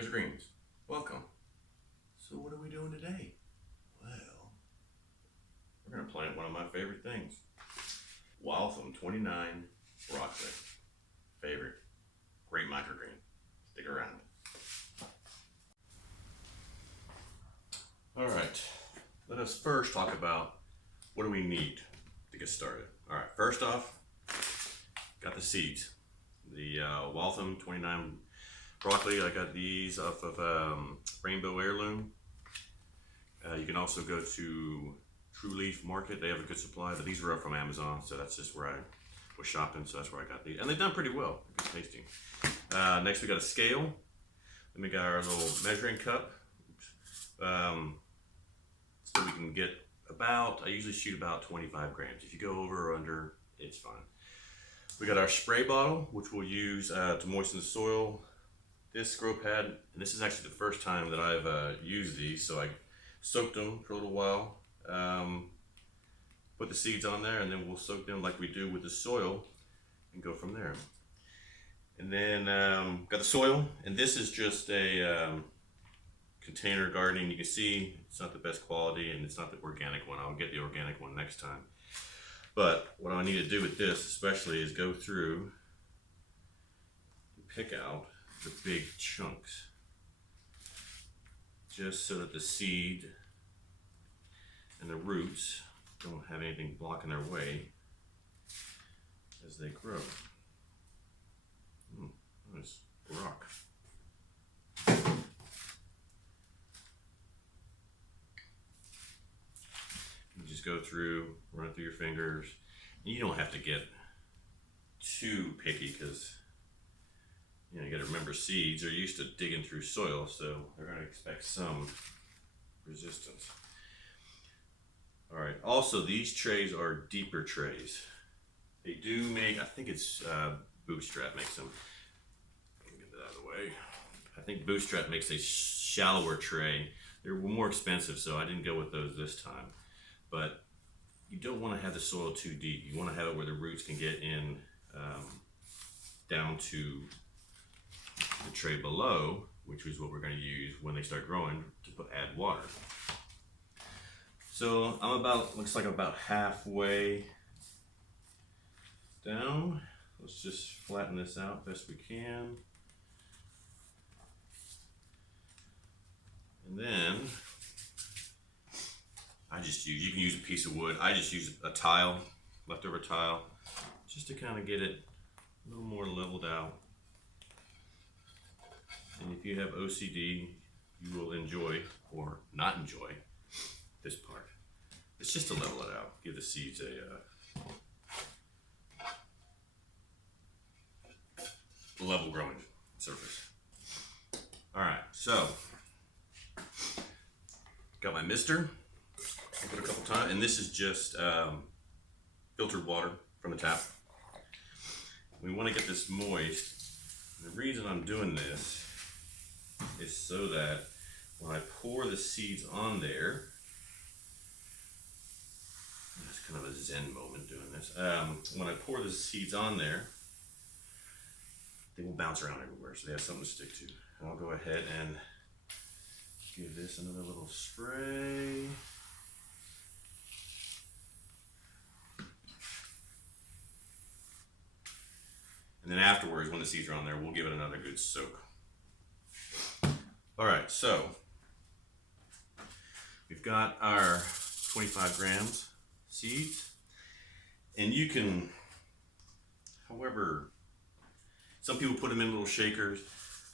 Greens. Welcome. So what are we doing today? Well, we're going to plant one of my favorite things. Waltham 29 broccoli. Favorite. Great microgreen. Stick around. Alright, let us first talk about what do we need to get started. Alright, first off, got the seeds. The Waltham 29 broccoli, I got these off of Rainbow Heirloom. You can also go to True Leaf Market. They have a good supply, but these were up from Amazon, so that's just where I was shopping, so that's where I got these. And they've done pretty well. Good tasting. Next we got a scale. Then we got our little measuring cup. So we can get about, I usually shoot about 25 grams. If you go over or under, it's fine. We got our spray bottle, which we'll use to moisten the soil. This grow pad, and this is actually the first time that I've used these, so I soaked them for a little while, put the seeds on there, and then we'll soak them like we do with the soil and go from there. And then got the soil, and this is just a container gardening. You can see it's not the best quality and it's not the organic one. I'll get the organic one next time. But what I need to do with this especially is go through and pick out the big chunks, just so that the seed and the roots don't have anything blocking their way as they grow. Nice rock. You just go through, run it through your fingers. You don't have to get too picky because you got to remember seeds are used to digging through soil, so they're going to expect some resistance. All right. Also, these trays are deeper trays. They do make, I think it's Bootstrap makes them. Let me get that out of the way. I think Bootstrap makes a shallower tray. They're more expensive, so I didn't go with those this time. But you don't want to have the soil too deep. You want to have it where the roots can get in down to the tray below, which is what we're going to use when they start growing to add water. So I'm about, looks like about halfway down. Let's just flatten this out best we can. And then I just use, you can use a piece of wood. I just use a tile, leftover tile, just to kind of get it a little more leveled out. And if you have OCD, you will enjoy or not enjoy this part. It's just to level it out, give the seeds a level growing surface. All right, so got my mister. I put a couple times, and this is just filtered water from the tap. We want to get this moist. And the reason I'm doing this is so that when I pour the seeds on there, it's kind of a Zen moment doing this. When I pour the seeds on there, they will bounce around everywhere, so they have something to stick to. And I'll go ahead and give this another little spray. And then afterwards, when the seeds are on there, we'll give it another good soak. All right, so we've got our 25 grams seeds. And you can, however, some people put them in little shakers,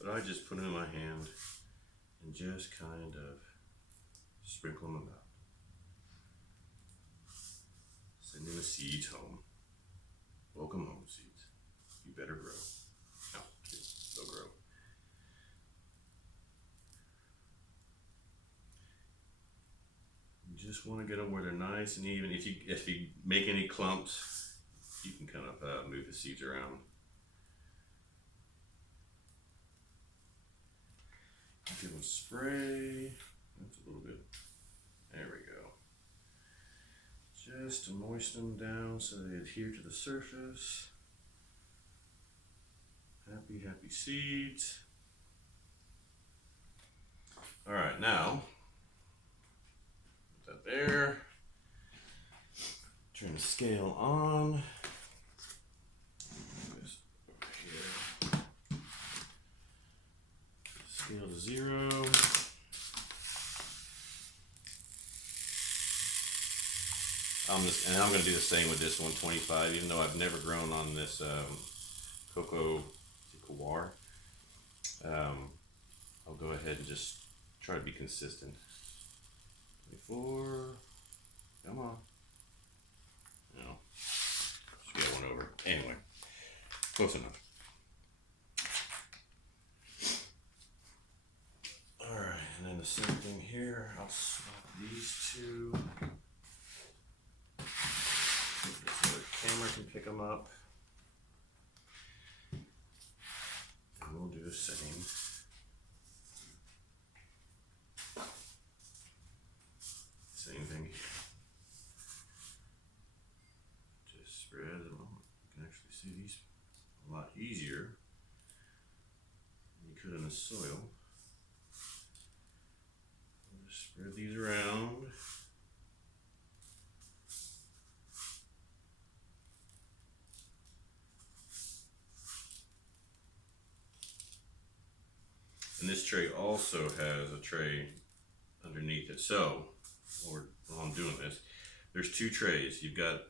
but I just put them in my hand and just kind of sprinkle them about. Sending the seeds home. Welcome home, seeds. You better grow. No, they'll grow. You just want to get them where they're nice and even. If you make any clumps, you can kind of move the seeds around. Give them spray. That's a little bit. There we go. Just to moisten them down so they adhere to the surface. Happy, happy seeds. All right, now put that there. Turn the scale on. This over here. Scale to 0. I'm going to do the same with this 125, even though I've never grown on this cocoa coir. I'll go ahead and just try to be consistent. 24. Come on. No. Just get one over. Anyway, close enough. All right, and then the same thing here. I'll swap these two. So the camera can pick them up. And we'll do the same. Same thing. Just spread them. You can actually see these a lot easier than you could in the soil. Just spread these around. And this tray also has a tray underneath it. So, while I'm doing this, there's two trays. You've got,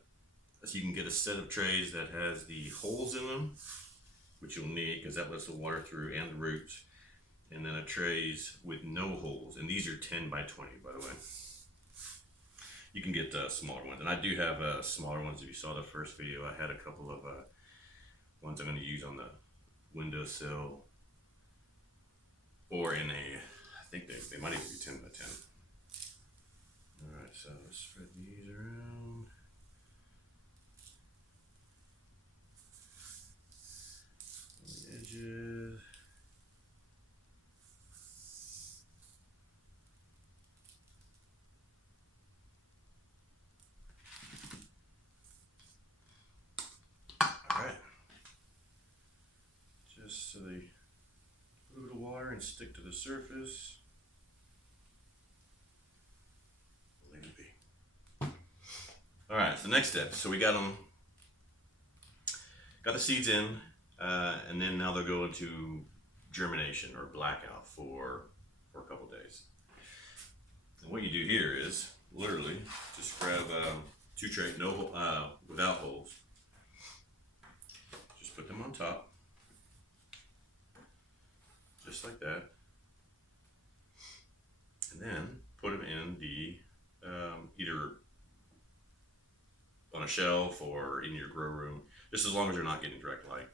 so you can get a set of trays that has the holes in them, which you'll need because that lets the water through and the roots. And then a trays with no holes. And these are 10 by 20, by the way. You can get smaller ones. And I do have smaller ones. If you saw the first video, I had a couple of ones I'm going to use on the windowsill. Or in a, I think they might even be 10 by 10. All right, so let's spread these around. On the edges. All right. Just so they move the water and stick to the surface. Leave it be. All right, so next step. So we got the seeds in, and then now they'll go into germination or blackout for a couple days. And what you do here is literally just grab 2 trays, without holes. Just put them on top. Just like that, and then put them in the either on a shelf or in your grow room, just as long as they're not getting direct light.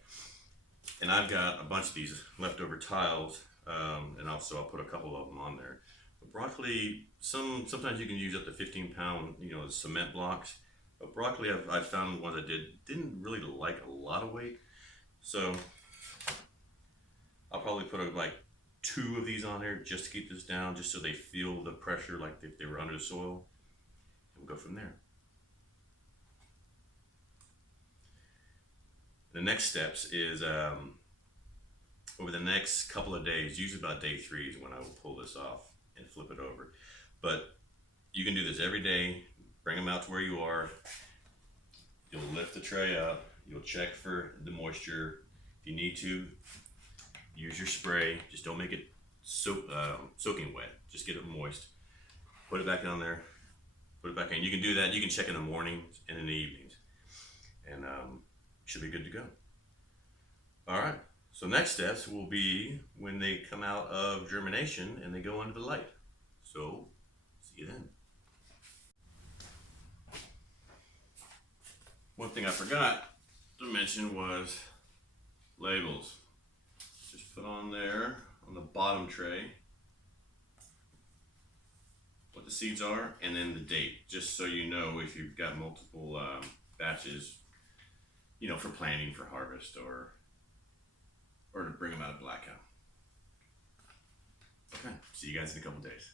And I've got a bunch of these leftover tiles, and also I'll put a couple of them on there. But broccoli, sometimes you can use up to 15-pound, cement blocks. But broccoli, I've found ones that didn't really like a lot of weight, so I'll probably put like 2 of these on there just to keep this down, just so they feel the pressure like if they were under the soil. And we'll go from there. The next steps is over the next couple of days, usually about day 3 is when I will pull this off and flip it over. But you can do this every day. Bring them out to where you are. You'll lift the tray up. You'll check for the moisture. If you need to, use your spray. Just don't make it soaking wet. Just get it moist. Put it back on there. Put it back in. You can do that. You can check in the mornings and in the evenings. And should be good to go. All right. So next steps will be when they come out of germination and they go under the light. So see you then. One thing I forgot to mention was labels. Just put on there on the bottom tray what the seeds are and then the date, just so you know if you've got multiple batches, for planting for harvest or to bring them out of blackout. Okay, see you guys in a couple days.